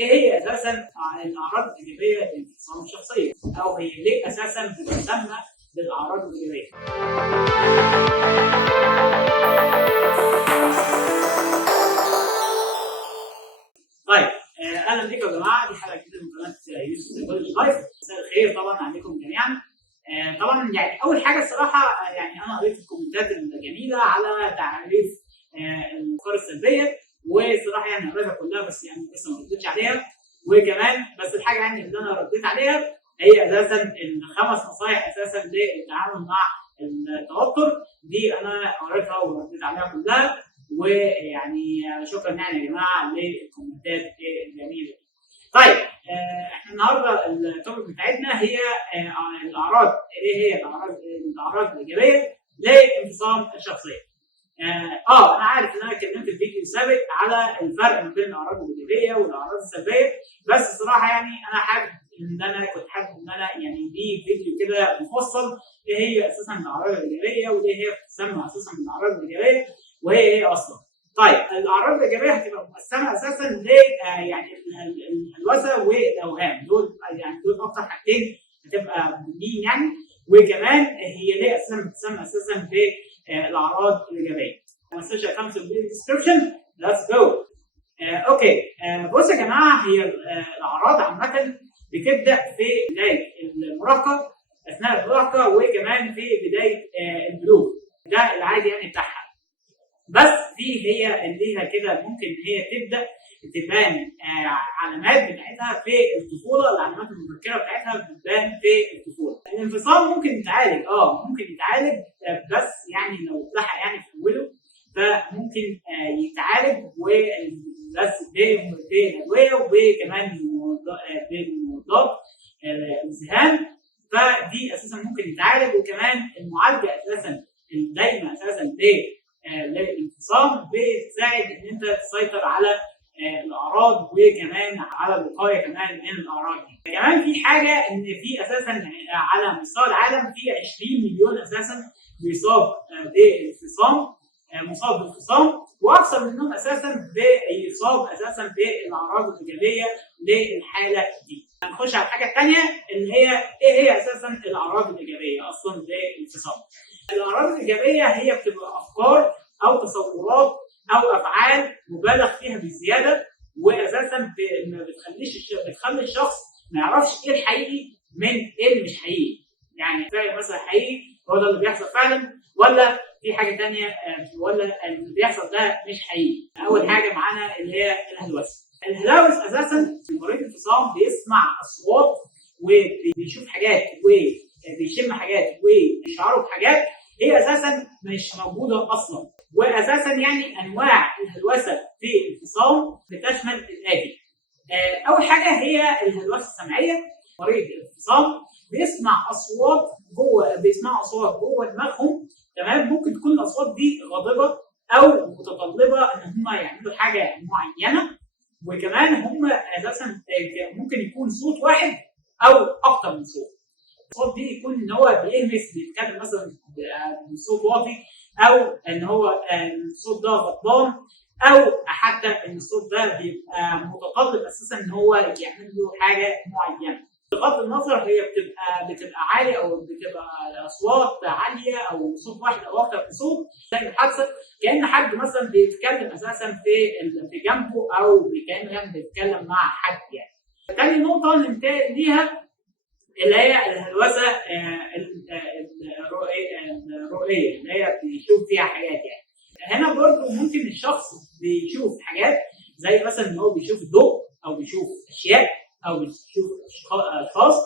ايه هي اساسا الاعراض الايجابيه للانفصام الشخصيه، او هي ليه اساسا بتسمى بالاعراض الايجابيه. طيب اهلا بكم يا جماعه، دي حلقه جديده من قناه يوسف سايكولوجي لايف. مساء الخير طبعا عليكم جميعا. طبعا يعني اول حاجه الصراحه يعني انا قريت الكومنتات الجميله على تعريف الافكار السلبيه، والصراحه يعني قريتها كلها بس يعني لسه ما ردتش عليها. وكمان بس الحاجه يعني اللي انا رديت عليها هي اساسا الخمس نصائح اساسا للتعامل مع التوتر، دي انا قريتها ورديت عليها كلها. ويعني شكرا يعني يا جماعه للكومنتات الجميله. طيب احنا النهارده التوبيك بتاعتنا هي الاعراض. ايه هي الاعراض الايجابيه لانفصام الشخصيه؟ انا عارف ان انا اتكلمت في فيديو سابق على الفرق ما بين الاعراض الايجابيه والاعراض السلبيه، بس الصراحه يعني انا كنت حابب ان انا يعني دي فيديو كده مفصل ايه هي اساسا الاعراض الايجابيه وليه هي بتسمى اساسا بالاعراض الايجابيه وهي ايه اصلا. طيب الاعراض الايجابيه هتبقى مقسمه اساسا ل يعني الهلوسه والاوهام، دول اكتر حاجتين هتبقى مهمين يعني. وكمان هي ليه اساسا بتسمى اساسا بالاعراض الايجابيه. ما تنسوش اكونت في الديسكربشن. ليتس جو. اوكي بصوا يا جماعه، هي الاعراض عامه بتبدا في بدايه المراهقه، اثناء المراهقه، وكمان في بدايه البلوغ، ده العادي يعني بتاعها. بس هي ليها كده ممكن هي تبدا تبان علامات بتاعتها في الطفوله، العلامات المبكره بتاعتها بتبان في الطفوله. الانفصام ممكن يتعالج، ممكن يتعالج، بس يعني لو اتلحق يعني في اوله فممكن يتعالج، بس بالادويه وكمان بمضادات الذهان، فدي اساسا ممكن يتعالج. وكمان المعالجه اساسا دايما اساسا للانفصام بتساعد ان انت تسيطر على الاعراض، وكمان على الوقايه كمان من الاعراض دي. كمان في حاجه ان في اساسا على مستوى العالم في 20 مليون اساسا بيصاب مصاب بالانفصام، واكثر منهم اساسا بيصاب اساسا بالاعراض الايجابيه للحاله دي. هنخش على الحاجه الثانيه اللي هي ايه هي اساسا الاعراض الايجابيه اصلا للانفصام. الاعراض الايجابيه هي بتبقى افكار او تصورات او افعال مبالغ فيها بزياده، واساسا بتخلي الشخص ما يعرفش ايه الحقيقي من ايه اللي مش حقيقي. يعني فعلا مثلا حقيقي هو ده اللي بيحصل فعلا، ولا في حاجه ثانيه، ولا اللي بيحصل ده مش حقيقي. اول حاجه معانا اللي هي الهلوسه. الهلاوس اساسا مريض الانفصام بيسمع اصوات وبيشوف حاجات وبيشم حاجات وبيشعروا بحاجات هي اساسا مش موجوده اصلا. واساسا يعني انواع الهلوسه في الانفصام بتشمل الاتي. اول حاجه هي الهلوسه السمعيه. مريض الانفصام بيسمع اصوات جوه دماغهم، تمام؟ ممكن تكون الاصوات دي غاضبه او متطلبه ان هم يعملوا حاجه معينه، وكمان هم اساسا ممكن يكون صوت واحد او اكتر من صوت. الصوت دي يكون ان هو بيهمس، بيتكلم مثلا بصوت واطي، او ان هو الصوت ده غضبان، او حتى ان الصوت ده بيبقى متطلب اساسا ان هو يعمل له حاجه معينه. بغض النظر هي بتبقى عاليه او بتبقى اصوات عاليه او صوت واحد او اكتر من صوت، زي الحادثه كان حد مثلا بيتكلم اساسا في جنبه، او كانه يعني بيتكلم مع حد يعني. تاني نقطه ننتقل ليها اللي هي الهلوسه الرؤيه، اللي هي بيشوف فيها حاجات يعني. هنا برضه ممكن الشخص بيشوف حاجات زي مثلا ان هو بيشوف الضوء، او بيشوف اشياء، او بيشوف اشخاص،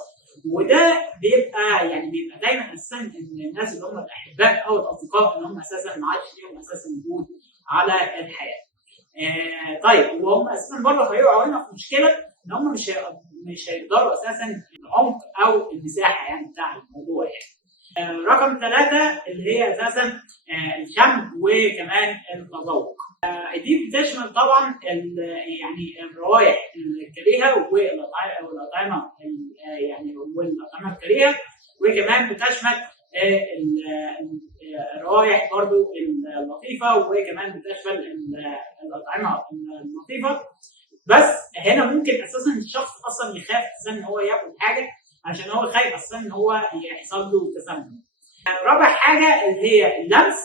وده بيبقى دايما اساسا ان الناس اللي هم الاحباء او الاصدقاء ان هم اساسا ما عادش ليهم اساسا وجود على الحياه. طيب وهم اساسا برضه هيقعوا هنا في مشكله ان هم مش هيقدروا اساسا العمق او المساحه يعني بتاع الموضوع يعني. رقم 3 اللي هي اساسا الشم وكمان التذوق. دي بتشمل طبعا يعني الروائح الكريهه والاطعمه والاطعمه الكريهه، وكمان بتشمل الروائح برضو اللطيفه، وكمان بتشمل الاطعمه اللطيفه. بس هنا ممكن اساسا الشخص اصلا يخاف اساسا ان هو ياكل حاجه عشان هو خايف اساسا ان هو يحصل له تسمم. رابع حاجه اللي هي اللمس،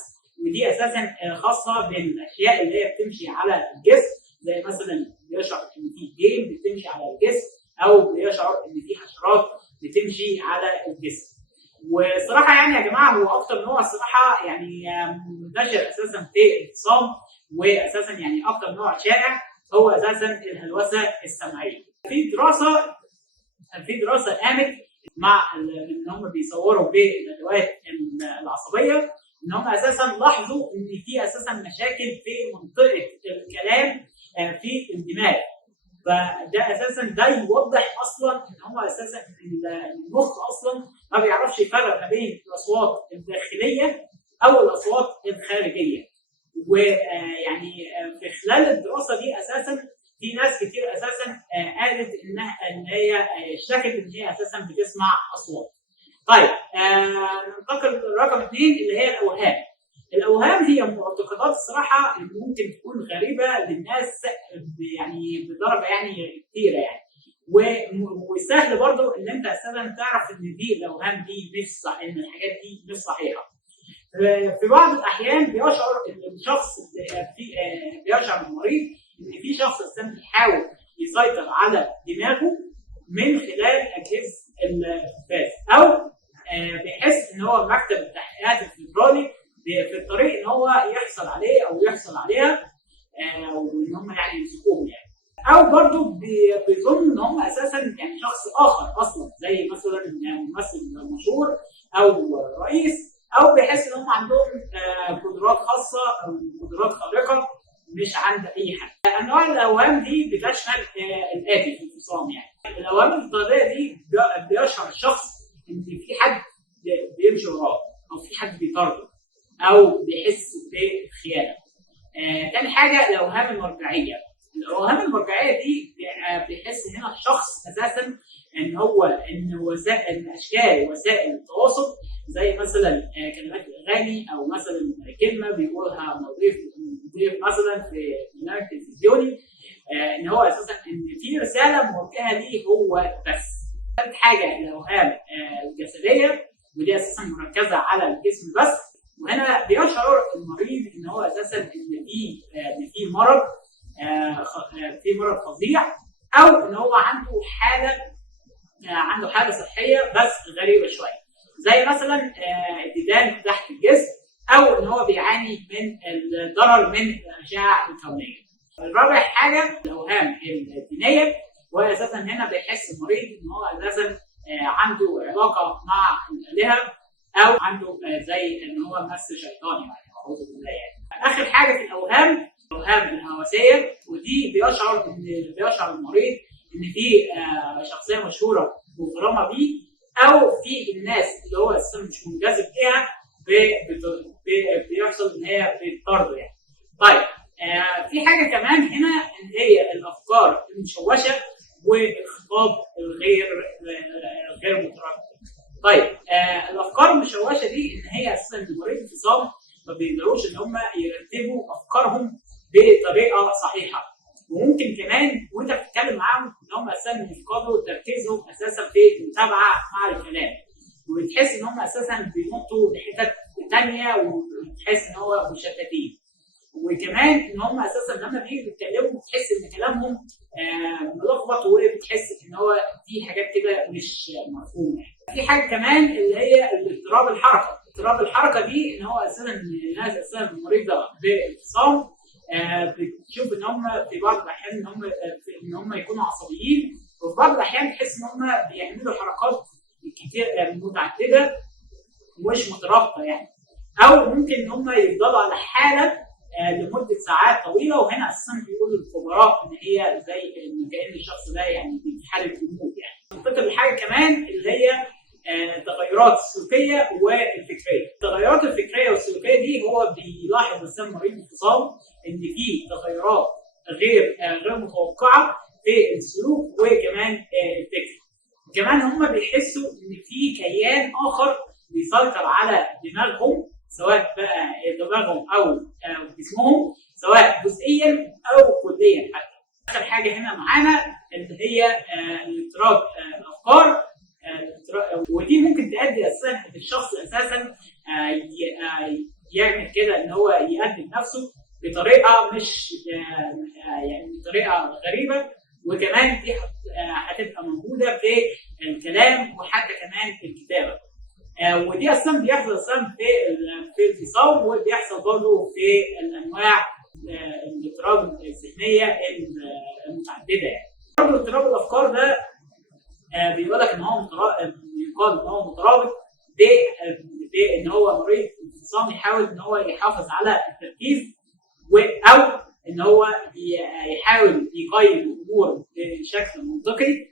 ودي اساسا خاصه بالاشياء اللي هي بتمشي على الجسم، زي مثلا بيشعر ان في جيم بتمشي على الجسم، او بيشعر ان في حشرات بتمشي على الجسم. وصراحه يعني يا جماعه هو اكتر نوع الصراحه يعني منتشر اساسا في الفصام، واساسا يعني اكتر نوع شائع هو اساسا الهلوسه السمعيه. في دراسه قامت مع ان هم بيصوروا بالادوات العصبيه، ان هم اساسا لاحظوا ان في اساسا مشاكل في منطقه الكلام في الدماغ. فده اساسا ده يوضح اصلا ان هو اساسا المخ اصلا ما بيعرفش يفرق ما بين الاصوات الداخليه او الاصوات الخارجيه. ويعني في خلال الدراسه دي اساسا في ناس كتير اساسا قالت ان هي اشتكت ان هي اساسا بتسمع اصوات. طيب ننتقل لرقم 2 اللي هي الاوهام. الاوهام هي معتقدات الصراحه اللي ممكن تكون غريبه للناس يعني بدرجه يعني كتيره يعني، وسهل برضو ان انت اساسا تعرف ان دي الاوهام دي مش صح، ان الحاجات دي مش صحيحه. في بعض الاحيان بيشعر الشخص بيشعر المريض ان في شخص اساسا بيحاول يسيطر على دماغه من خلال اجهزه الانفاذ، او بيحس ان هو مكتب التحقيقات الفيدرالي في الطريق ان هو يحصل عليه او يحصل عليها، وان هم يعني يمسكوهم يعني. او برضه بيظن ان هم اساسا يعني شخص اخر اصلا، زي مثلا ممثل مشهور او رئيس، او بيحس ان هم عندهم قدرات خاصه او قدرات خارقه مش عند اي حد. انواع الاوهام دي بتشمل الاتي في الفصام يعني. الاوهام الافتراضيه دي بيشعر الشخص ان في حد بيمشي وراه، او في حد بيطارده، او بيحس بخيانه. تاني حاجه الاوهام المرجعيه. الاوهام المرجعيه دي بيحس هنا الشخص اساسا ان هو ان اشكال وسائل التواصل، زي مثلا كلمات الاغاني، او مثلا كلمه بيقولها مضيف مثلا في برنامج تلفزيوني، ان هو اساسا ان في رساله موجهه ليه هو بس. ثالث حاجه الاوهام الجسديه، ودي اساسا مركزه على الجسم بس، وهنا بيشعر المريض ان هو اساسا ان في مرض، في مرض فظيع، او ان هو عنده حاله صحيه بس غريبه شويه، زي مثلا ديدان تحت الجسم، او ان هو بيعاني من الضرر من الاشعه الكونيه. الرابع حاجه الاوهام الدينيه، واساسا هنا بيحس المريض ان هو اساسا عنده علاقه مع الالهه، او عنده زي ان هو ممثل شيطاني يعني، اعوذ بالله يعني. اخر حاجه في الاوهام الهوسيه، ودي بيشعر المريض ان في شخصيه مشهوره مغرمه بيه، او في الناس اللي هو اساسا مش منجذب ليها بيحصل ان هي بتطرده يعني. طيب في حاجه كمان هنا ان هي الافكار المشوشه والخطاب الغير مترتب. طيب الافكار المشوشه دي ان هي اساسا مريض الفصام ما بيقدروش ان هم يرتبوا افكارهم بطريقه صحيحه، وممكن كمان وانت بتتكلم معاهم ان هم اساسا يفقدوا تركيزهم اساسا في المتابعه مع الكلام، وبتحس ان هم اساسا بينطوا لحتت ثانيه، وبتحس ان هو مشتتين. وكمان ان هم اساسا لما بييجوا يتكلموا بتحس ان كلامهم ملخبط، وبتحس ان هو في حاجات كده مش مفهومه. في حاجه كمان اللي هي اضطراب الحركه. اضطراب الحركه دي ان هو اساسا الناس اساسا المريضه بالفصام بتشوف ان هم في بعض الاحيان ان هم يكونوا عصبيين، وفي بعض الاحيان تحس ان هم بيعملوا حركات كتير متعدده ومش مترابطه يعني، او ممكن ان هم يفضلوا على حاله لمده ساعات طويله. وهنا اساسا بيقولوا الخبراء ان هي زي ان كان الشخص ده يعني في حاله جمود يعني. ننتقل لحاجه كمان اللي هي التغيرات السلوكيه والفكريه. التغيرات الفكريه والسلوكيه دي هو بيلاحظ اساسا مريض الفصام ان في تغيرات غير متوقعه في السلوك وكمان الفكر. كمان هم بيحسوا ان في كيان اخر بيسيطر على دماغهم، سواء بقى دماغهم او جسمهم، سواء جزئيا او كليا حتى. اخر حاجه هنا معانا اللي هي اضطراب الافكار، ودي ممكن تؤدي اساسا الشخص اساسا يعمل كده ان هو يقدم نفسه بطريقه مش يعني بطريقه غريبه، وكمان دي هتبقى موجوده في الكلام وحتى كمان في الكتابه. ودي اصلا بيحصل اصلا في الفصام، وبيحصل برضه في الانواع الاضطراب الذهنيه المتعدده يعني. برضه اضطراب الافكار ده بيقول لك ان هو يقال ان هو مترابط بان هو مريض الفصام يحاول ان هو يحافظ على التركيز، او ان هو يحاول يقيم الامور بشكل منطقي،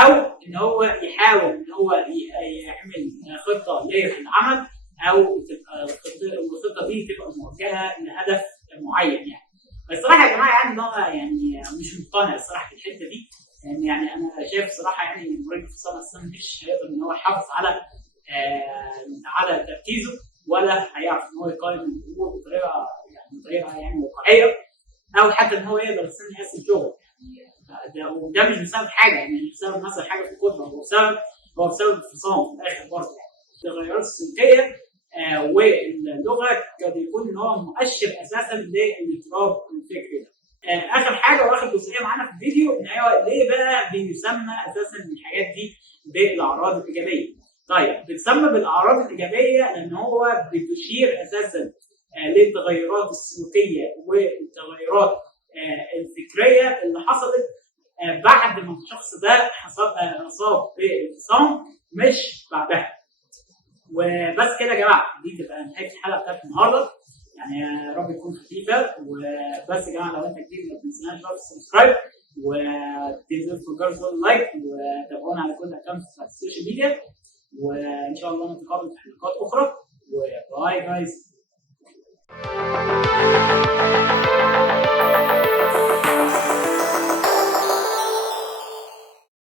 او ان هو يحاول ان هو يعمل خطه للعمل، او تبقى الخطه دي تبقى موجهه لهدف معين يعني. الصراحه يا جماعه يعني انا يعني مش مقتنع الصراحه بالحته دي، يعني انا شايف صراحه يعني مريض الفصام اصلا مش هيقدر ان هو يحافظ على تركيزه، ولا هيعرف ان هو يقيم الامور بطريقه يعني واقعيه، او حتى ان هو يقدر يقسم شغله يعني. وده مش بسبب حاجه، يعني مش بسبب مثلا حاجه في القدره، هو بسبب الفصام في الاخر برضه يعني. التغيرات السلوكيه واللغه قد يكون ان هو مؤشر اساسا للاضطراب الفكري ده. اخر حاجه واخر جزئيه معانا في الفيديو ان هو ليه بقى بيسمى اساسا الحاجات دي بالاعراض الايجابيه. طيب بتسمى بالاعراض الايجابيه لان هو بتشير اساسا للتغيرات السلوكيه والتغيرات الفكريه اللي حصلت بعد ما الشخص ده اصاب بالفصام، مش بعدها. وبس كده يا جماعه، دي تبقى نهايه الحلقه بتاعت النهارده، يعني يا رب تكون خفيفه. وبس يا جماعه، لو انت جديد ما تنساش بقى السبسكرايب، وتنزل في الجرس واللايك، وتابعونا على كل الاكونتس بتاعت السوشيال ميديا، وان شاء الله نتقابل في حلقات اخرى، وباي جايز.